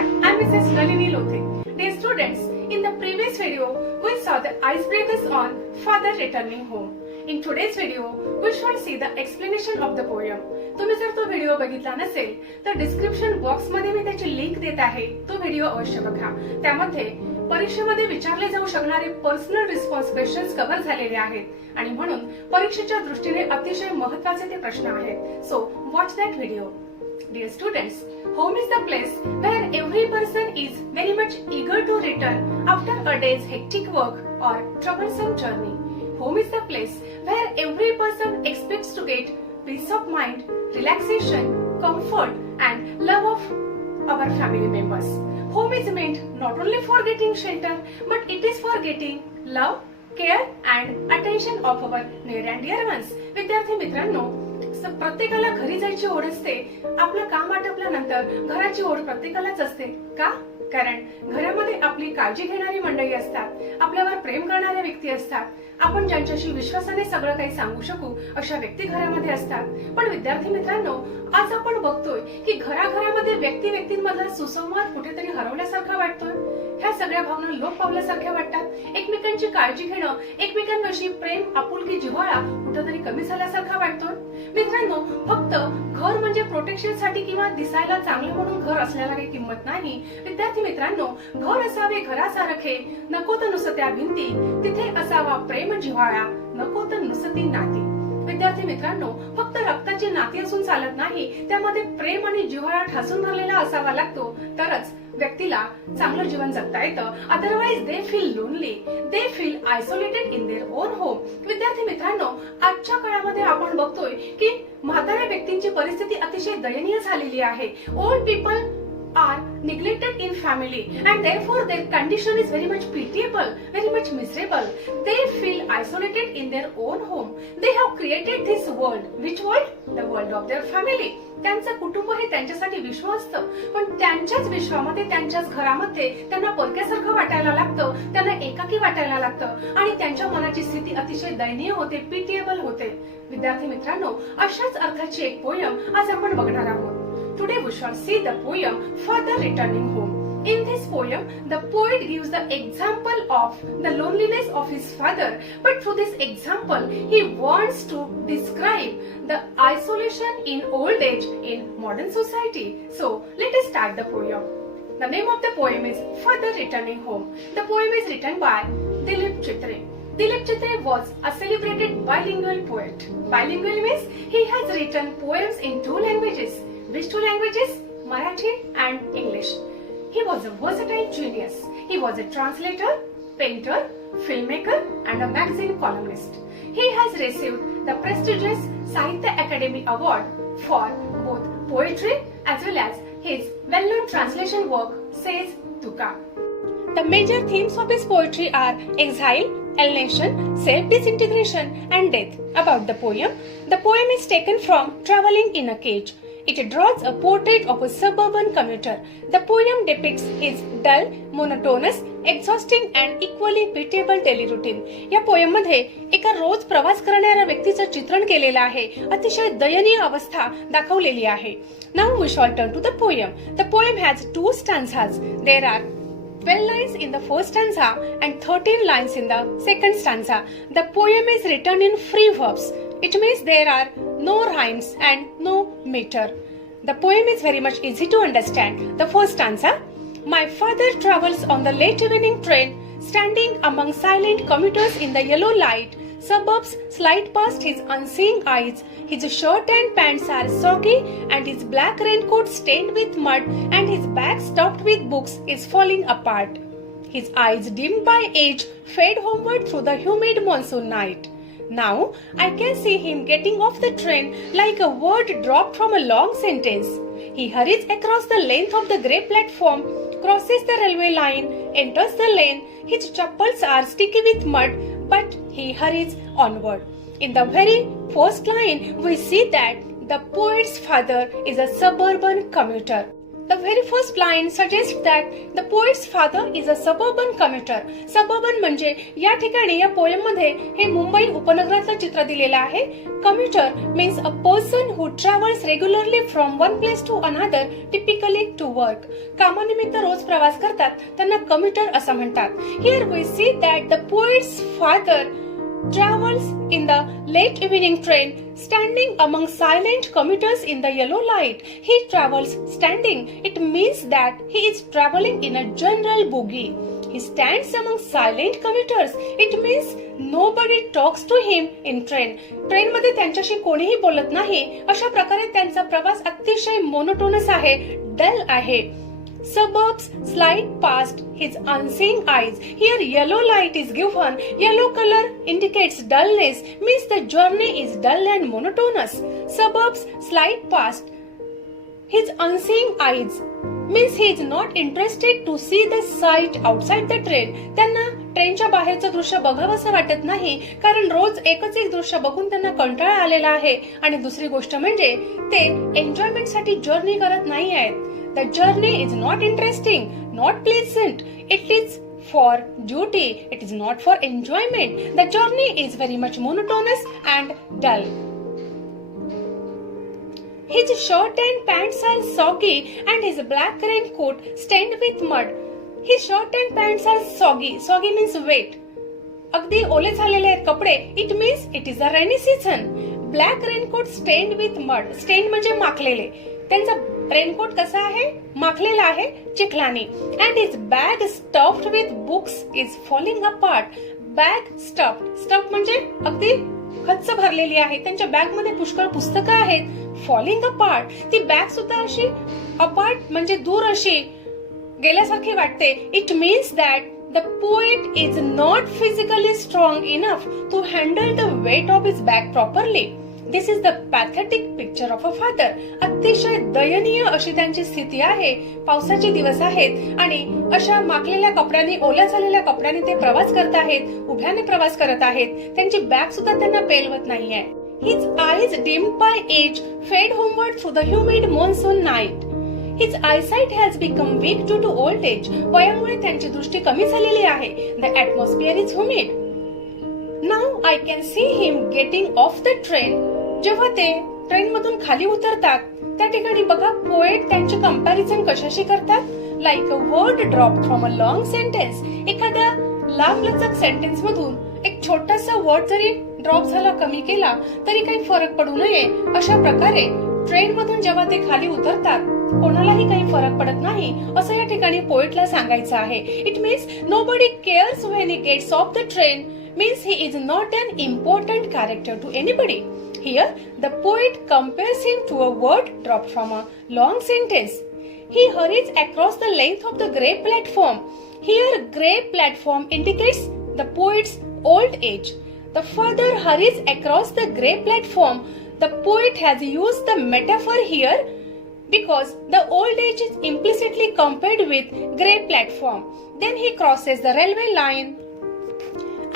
Namaskar, I am Mrs. Nalini Lothe. Dear students, in the previous video, we saw the icebreakers on father returning home. In today's video, we shall see the explanation of the poem. तुम्ही जर तो video बघितला नसेल तर description box मध्ये मी त्याची link देत आहे, तो व्हिडिओ अवश्य बघा. त्यामध्ये परीक्षेमध्ये विचारले जाऊ शकणारे पर्सनल रिस्पॉन्स क्वेश्चन्स कव्हर झालेले आहेत आणि म्हणून परीक्षेच्या दृष्टीने अतिशय महत्त्वाचे ते प्रश्न आहेत. So watch that video. Dear students, home is the place where every person is very much eager to return after a day's hectic work or troublesome journey. Home is the place where every person expects to get peace of mind, relaxation, comfort and love of our family members. Home is meant not only for getting shelter but it is for getting love, care and attention of our near and dear ones. विद्यार्थी मित्रांनो, प्रत्येकाला घरी जायची ओढ असते. आपलं काम आटपल्यानंतर घराची ओढ प्रत्येकालाच असते. का? कारण घरामध्ये आपली काळजी घेणारी मंडळी असतात, आपल्यावर प्रेम करणाऱ्या व्यक्ती असतात, आपण ज्यांच्याशी विश्वासाने सगळं काही सांगू शकू अशा व्यक्ती घरामध्ये असतात. पण विद्यार्थी मित्रांनो, आज आपण बघतोय की घराघरामध्ये व्यक्तींमधला सुसंवाद कुठेतरी हरवल्यासारखा वाटतोय. ह्या सगळ्या भावना लोप पावल्यासारख्या वाटतात. एकमेकांची काळजी घेणं, एकमेकांविषयी प्रेम, आपुलकी, जिव्हाळा कुठेतरी कमी झाल्यासारखा वाटतोय. मित्रांनो, फक्त घर म्हणजे प्रोटेक्शन साठी किंवा दिसायला चांगलं म्हणून घर असल्याला काही किंमत नाही. विद्यार्थी मित्रांनो, घर असावे घरासारखे, नको तर नुसत्या भिंती, तिथे असावा प्रेम जिव्हाळा, नको तर नुसती नाती. विद्यार्थी मित्रांनो, फक्त रक्ताची नाती असून चालत नाही, त्यामध्ये प्रेम आणि जिव्हाळा ठासून भरलेला असावा लागतो, तरच व्यक्तीला चांगलं जीवन जगता येतं. Otherwise they feel lonely, they feel isolated in their own home. विद्यार्थी मित्रांनो, आजच्या काळामध्ये आपण बघतोय की म्हाताऱ्या व्यक्तींची परिस्थिती अतिशय दयनीय झालेली आहे. Old people are neglected in family and therefore their condition is very much pitiable, very much miserable. They feel isolated in their own home. They have created this world. Which world? The world of their family. त्यांचं कुटुंब हे त्यांच्यासाठी विश्व असतं, पण त्यांच्याच विश्वामध्ये, त्यांच्याच घरामध्ये त्यांना परक्यासारखं वाटायला लागतं, त्यांना एकाकी वाटायला लागतं आणि त्यांच्या मनाची स्थिती अतिशय दयनीय होते, पिटिएबल होते. विद्यार्थी मित्रांनो, अशाच अर्थाची एक पोयम आज आपण बघणार आहोत. Today we shall see the poem Father Returning Home. In this poem, the poet gives the example of the loneliness of his father, but through this example, he wants to describe the isolation in old age in modern society. So, let us start the poem. The name of the poem is Father Returning Home. The poem is written by Dilip Chitre. Dilip Chitre was a celebrated bilingual poet. Bilingual means he has written poems in two languages. Which two languages? Marathi and English. He was a versatile genius. He was a translator, painter, filmmaker and a magazine columnist. He has received the prestigious Sahitya Academy Award for both poetry as well as his well-known translation work Says Tuka. The major themes of his poetry are exile, alienation, self-disintegration and death. About the poem is taken from Traveling in a Cage. It draws a portrait of a suburban commuter. The poem depicts his dull, monotonous, exhausting and equally pitiable daily routine. या poem मध्ये एका रोज प्रवास करणाऱ्या व्यक्तीचं चित्रण केलेलं आहे. अतिशय दयनीय अवस्था दाखवलेली आहे. Now we shall turn to the poem. The poem has two stanzas. There are 12 lines in the first stanza and 13 lines in the second stanza. The poem is written in free verbs. It means there are no rhymes and no meter. The poem is very much easy to understand. The first stanza: My father travels on the late evening train, standing among silent commuters in the yellow light. Suburbs slide past his unseeing eyes. His shirt and pants are soggy and his black raincoat stained with mud and his bag stuffed with books is falling apart. His eyes dimmed by age fade homeward through the humid monsoon night. Now I can see him getting off the train like a word dropped from a long sentence. He hurries across the length of the grey platform, crosses the railway line, enters the lane. His chappals are sticky with mud, but he hurries onward. In the very first line, we see that the poet's father is a suburban commuter. The very first line suggests that the poet's father is a suburban commuter. Suburban म्हणजे या ठिकाणी या poem मध्ये हे मुंबई उपनगराचं चित्र दिलेलं आहे. Commuter means a person who travels regularly from one place to another, typically to work. कामानिमित्त रोज प्रवास करतात त्यांना commuter असं म्हणतात. Here we see that the poet's father travels in the late evening train, standing among silent commuters in the yellow light. He travels standing. It means that he is traveling in a general bogie. He stands among silent commuters. It means nobody talks to him in train. Train मध्ये त्यांच्याशी कोणीही बोलत नाही. अशा प्रकारे त्यांचा प्रवास अतिशय मोनोटोनस आहे, डल आहे. Suburbs slide past his unseeing eyes. Here yellow light is given. Yellow color indicates dullness, means the journey is dull and monotonous. Suburbs slide past his unseeing eyes, means he is not interested to see the sight outside the train. त्यांना ट्रेनच्या बाहेरचं दृश्य बघावंसं वाटत नाही, कारण रोज एकच एक दृश्य बघून त्यांना कंटाळा आलेला आहे. आणि दुसरी गोष्ट म्हणजे ते एन्जॉयमेंट साठी जर्नी करत नाही आहेत. The journey is not interesting, not pleasant. It is for duty. It is not for enjoyment. The journey is very much monotonous and dull. His shirt and pants are soggy and his black raincoat stained with mud. His shirt and pants are soggy. Soggy means wet. अगदी ओले झालेले आहेत कपडे. It means it is a rainy season. Black raincoat stained with mud. Stained म्हणजे माखलेले. त्यांचा raincoat कसा आहे, माखलेला आहे चिखलानी. And his bag stuffed with books is falling apart. Bag stuffed म्हणजे अगदी खच्च भरलेली आहे. त्यांच्या बॅग मध्ये पुष्कळ पुस्तकं आहेत. फॉलिंग अपार्ट, ती बॅग सुद्धा अशी अपार्ट म्हणजे दूर अशी गेल्यासारखी वाटते. It means that the poet is not physically strong enough to handle the weight of his bag properly. This is the pathetic picture of a father. अतिशय दयनीय अशी त्यांची स्थिती आहे. पावसाचे दिवस आहेत आणि अशा माखलेल्या कपड्यांनी, ओल्या झालेल्या कपड्यांनी ते प्रवास करत आहेत, उभ्याने प्रवास करत आहेत. त्यांची बॅग सुद्धा त्यांना पेलवत नाहीये. His eyes dimmed by age fade homeward through the humid monsoon night. His eyesight has become weak due to old age. वयामुळे त्यांची दृष्टी कमी झालेली आहे. The atmosphere is humid. Now I can see him getting off the train. जेव्हा ते train मधून खाली उतरतात त्या ठिकाणी बघा पोएट त्यांची कंपॅरिझन कशाशी करतात. Like a word drop from a long sentence. एखाद्या लांबलचक सेंटेन्स मधून एक छोटासा वर्ड जरी ड्रॉप झाला, कमी केला तरी काही फरक पडू नये. अशा प्रकारे ट्रेन मधून जेव्हा ते खाली उतरतात कोणालाही काही फरक पडत नाही असं या ठिकाणी पोएटला सांगायचं आहे. It means nobody cares when he gets off the train, means he is not an important character to anybody. Here the poet compares him to a word dropped from a long sentence. He hurries across the length of the grey platform. Here grey platform indicates the poet's old age. The father hurries across the grey platform. The poet has used the metaphor here because the old age is implicitly compared with grey platform. Then he crosses the railway line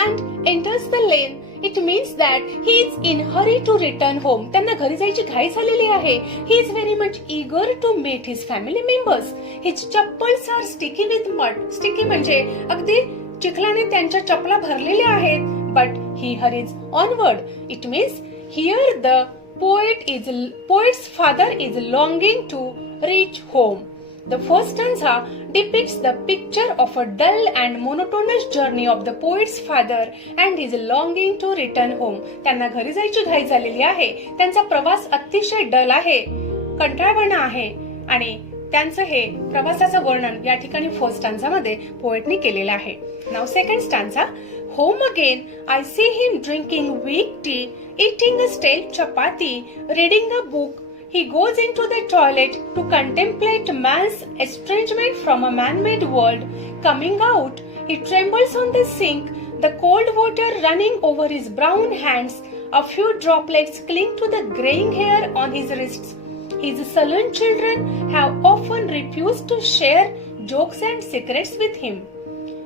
and enters the lane. It means that he is in hurry to return home. त्यांना घरी जायची घाई झालेली आहे. He is very much eager to meet his family members. His chappals are sticky with mud. Sticky म्हणजे अगदी चिखलाने त्यांच्या चपला भरलेल्या आहेत. But he hurries onward. It means here the poet's father is longing to reach home. The first stanza depicts the picture of a dull and monotonous journey of the poet's father and his longing to return home. त्यांना घरी जायची घाई झालेली आहे. त्यांचा प्रवास अतिशय डल आहे, कंटाळवाणा आहे आणि त्यांचं हे प्रवासाचं वर्णन या ठिकाणी फर्स्ट स्टांझा मध्ये पोएटनी केलेलं आहे. Now second stanza. Home again, I see him drinking weak tea, eating a stale chapati, reading a book. He goes into the toilet to contemplate man's estrangement from a man-made world. Coming out, he trembles on the sink, the cold water running over his brown hands. A few droplets cling to the graying hair on his wrists. His sullen children have often refused to share jokes and secrets with him.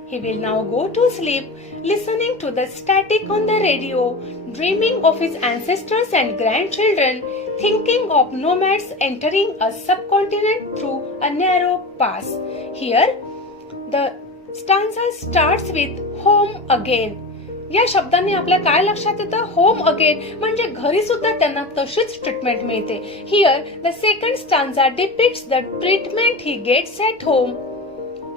He will now go to sleep, listening to the static on the radio, dreaming of his ancestors and grandchildren, thinking of nomads entering a subcontinent through a narrow pass. Here the stanza starts with home again. या शब्दांनी आपल्या काय लक्षात येतं? Home again म्हणजे घरी सुद्धा त्यांना तशीच ट्रीटमेंट मिळते. Here the second stanza depicts the treatment he gets at home,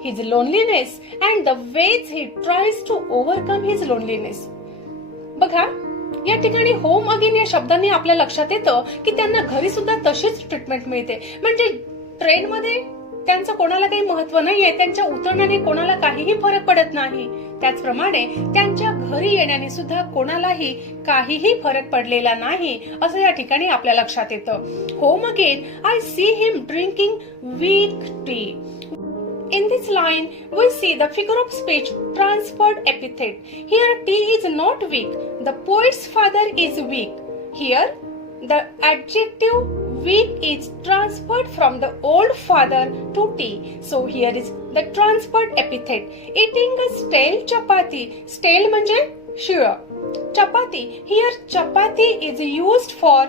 his loneliness and the ways he tries to overcome his loneliness. बघा, या ठिकाणी होम अगेन या शब्दांनी आपल्या लक्षात येतं की त्यांना घरी सुद्धा तशीच ट्रीटमेंट मिळते. म्हणजे ट्रेनमध्ये त्यांचं कोणाला काही महत्व नाहीये, त्यांच्या उतरण्याने कोणाला काहीही फरक पडत नाही. त्याचप्रमाणे त्यांच्या घरी येण्याने सुद्धा कोणालाही काहीही फरक पडलेला नाही असं या ठिकाणी आपल्या लक्षात येतं. Home again I see him drinking weak tea. In this line, we see the figure of speech transferred epithet. Here, T is not weak. The poet's father is weak. Here, the adjective weak is transferred from the old father to T. So, here is the transferred epithet. Eating a stale chapati. Stale म्हणजे शिळ. Chapati. Here, chapati is used for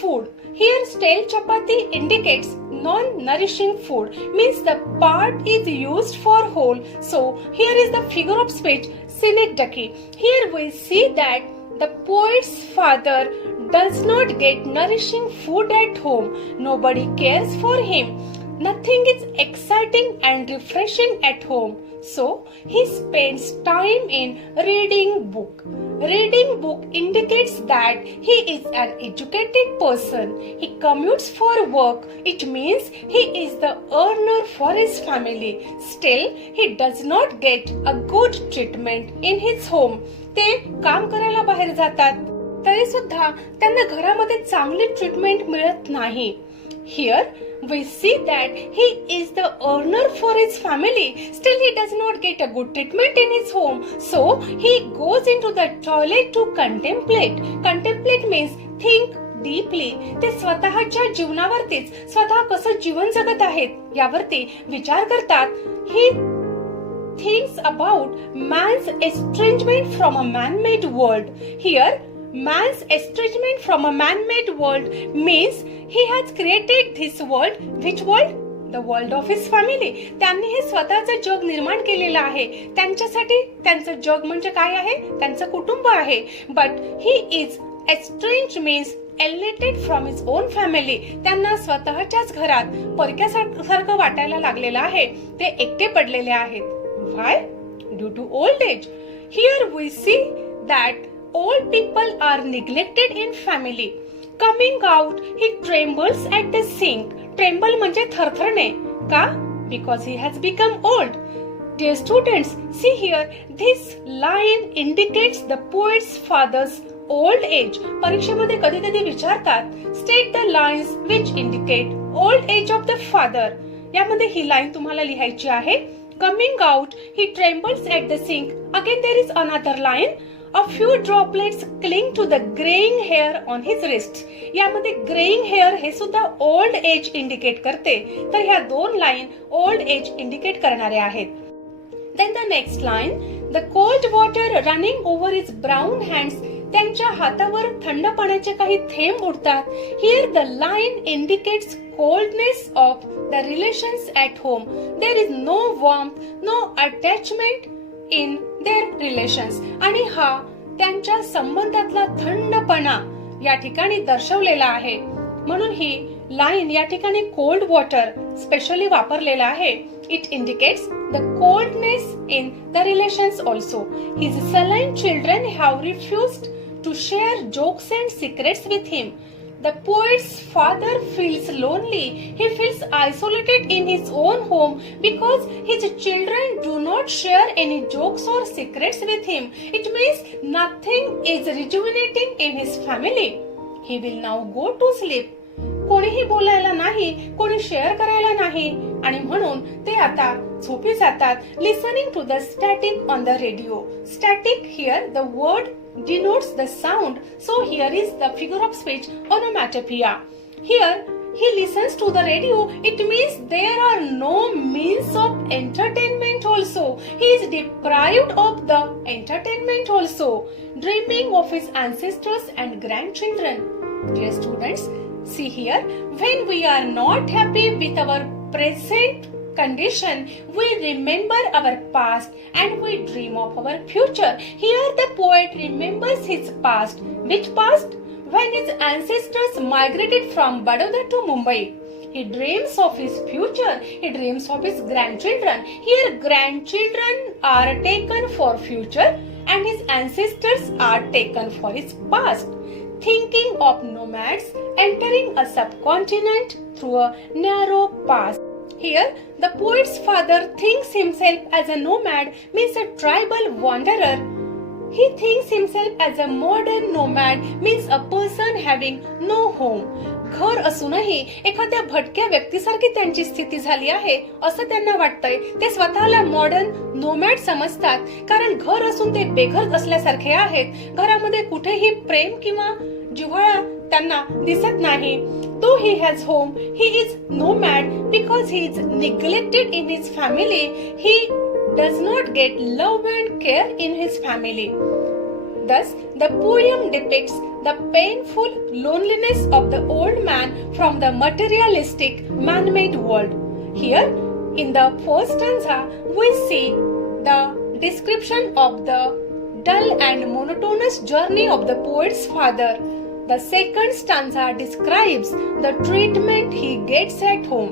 food. Here, stale chapati indicates non-nourishing food, means the part is used for whole. So, here is the figure of speech synecdoche. Here we see that the poet's father does not get nourishing food at home. Nobody cares for him. Nothing is exciting and refreshing at home. So, he spends time in reading book. Reading book indicates that he is an educated person. He commutes for work. It means he is the earner for his family. Still, he does not get a good treatment in his home. ते काम करायला बाहेर जातात, तरी सुद्धा त्यांना घरामध्ये चांगली ट्रीटमेंट मिळत नाही. Here we see that he is the earner for his family. Still he does not get a good treatment in his home. So he goes into the toilet to contemplate. Contemplate means think deeply. ते स्वतःच्या जीवनावरतीच, स्वतः कसं जीवन जगत आहेत यावरती विचार करतात. He thinks about man's estrangement from a man-made world. Here man's estrangement from a man-made world means he has created this world. Which world? The world of his family. त्यांनी हे स्वतःचं जग निर्माण केलेलं आहे. त्यांच्यासाठी त्यांचं जग म्हणजे काय आहे? त्यांचं कुटुंब आहे. But he is estranged means alienated from his own family. त्यांना स्वतःच्याच घरात परक्यासारखं वाटायला लागलेलं आहे. ते एकटे पडलेले आहेत. Why? Due to old age. Here we see that old people are neglected in family. Coming out, he trembles at the sink. Tremble म्हणजे थरथरणे. का? Because he has become old. Dear students, see here, this line indicates the poet's father's old age. परीक्षेमध्ये कधी कधी विचारतात, state the lines which indicate old age of the father. यामध्ये ही line तुम्हाला लिहायची आहे. Coming out, he trembles at the sink. Again there is another line. A few droplets cling to the graying hair on his wrists. यामध्ये graying hair हे सुद्धा old age indicate करते. तर ह्या दोन लाईन old age indicate करणारे आहेत. Then the next line, the cold water running over his brown hands. त्यांच्या हातावर थंड पाण्याचे काही थेंब उडतात. Here the line indicates coldness of the relations at home. There is no warmth, no attachment in their relations. आणि हा त्यांच्या संबंधातला थंडपणा या ठिकाणी दर्शवलेला आहे. म्हणून ही लाईन या ठिकाणी कोल्ड वॉटर स्पेशली वापरलेला आहे. It indicates the coldness in the relations also. His sullen children have refused to share jokes and secrets with him. The poet's father feels lonely. He feels isolated in his own home because his children do not share any jokes or secrets with him. It means nothing is rejuvenating in his family. He will now go to sleep. कोणीही बोलायला नाही, कोणी share करायला नाही आणि म्हणून ते आता झोपी जातात. Listening to the static on the radio. Static here the word denotes the sound, so here is the figure of speech onomatopoeia. Here he listens to the radio. It means there are no means of entertainment also. He is deprived of the entertainment also, dreaming of his ancestors and grandchildren. Dear students, see here, when we are not happy with our present condition, we remember our past and we dream of our future. Here the poet remembers his past. Which past? When his ancestors migrated from Baroda to Mumbai. He dreams of his future. He dreams of his grandchildren. Here grandchildren are taken for future and his ancestors are taken for his past. Thinking of nomads entering a subcontinent through a narrow pass. Here, the poet's father thinks himself as a nomad, means a tribal wanderer. He thinks himself as a modern nomad, means a person having no home. घर असूनही एखाद्या भटक्या व्यक्तीसारखी त्यांची स्थिती झाली आहे असं त्यांना वाटतंय. ते स्वतःला मॉडर्न नोमॅड समजतात कारण घर असून ते बेघर असल्यासारखे आहेत. घरामध्ये कुठेही प्रेम किंवा जिव्हाळा त्यांना दिसत नाही. Though he has home, he is nomad because he is neglected in his family. He does not get love and care in his family. Thus, the poem depicts the painful loneliness of the old man from the materialistic man-made world. Here, in the first stanza, we see the description of the dull and monotonous journey of the poet's father. The second stanza describes the treatment he gets at home.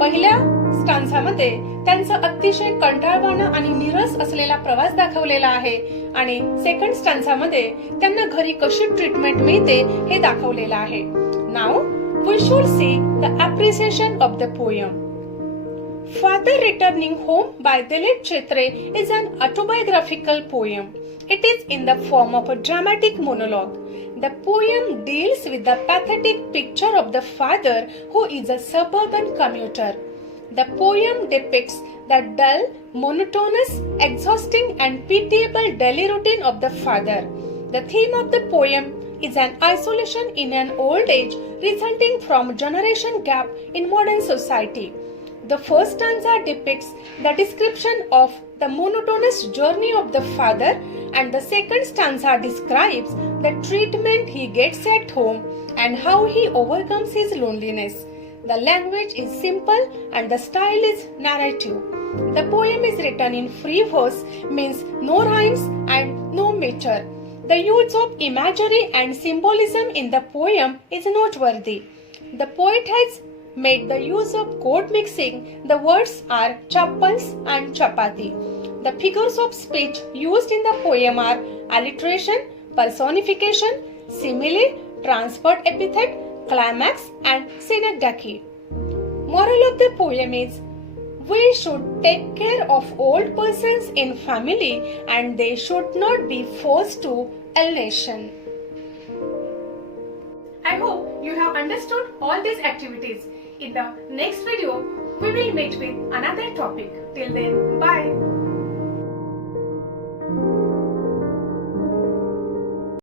पहिल्या स्टान्झामध्ये त्यांचा अतिशय कंटाळवाणा आणि निरस असलेला प्रवास दाखवलेला आहे आणि second स्टान्झामध्ये त्यांना घरी कशी ट्रीटमेंट मिळते हे दाखवलेलं आहे. Now we should see the appreciation of the poem. Father Returning Home by Dilip Chitre is an autobiographical poem. It is in the form of a dramatic monologue. The poem deals with the pathetic picture of the father who is a suburban commuter. The poem depicts the dull, monotonous, exhausting and pitiable daily routine of the father. The theme of the poem is an isolation in an old age resulting from generation gap in modern society. The first stanza depicts the description of the monotonous journey of the father and the second stanza describes the treatment he gets at home and how he overcomes his loneliness. The language is simple and the style is narrative. The poem is written in free verse, means no rhymes and no meter. The use of imagery and symbolism in the poem is noteworthy. The poet has made the use of chord mixing. The words are chappals and chapati. The figures of speech used in the poem are alliteration, personification, simile, transferred epithet, climax and synecdoche. Moral of the poem is we should take care of old persons in family and they should not be forced to alienation. I hope you have understood all these activities. In the next video, we will meet with another topic. Till then, bye.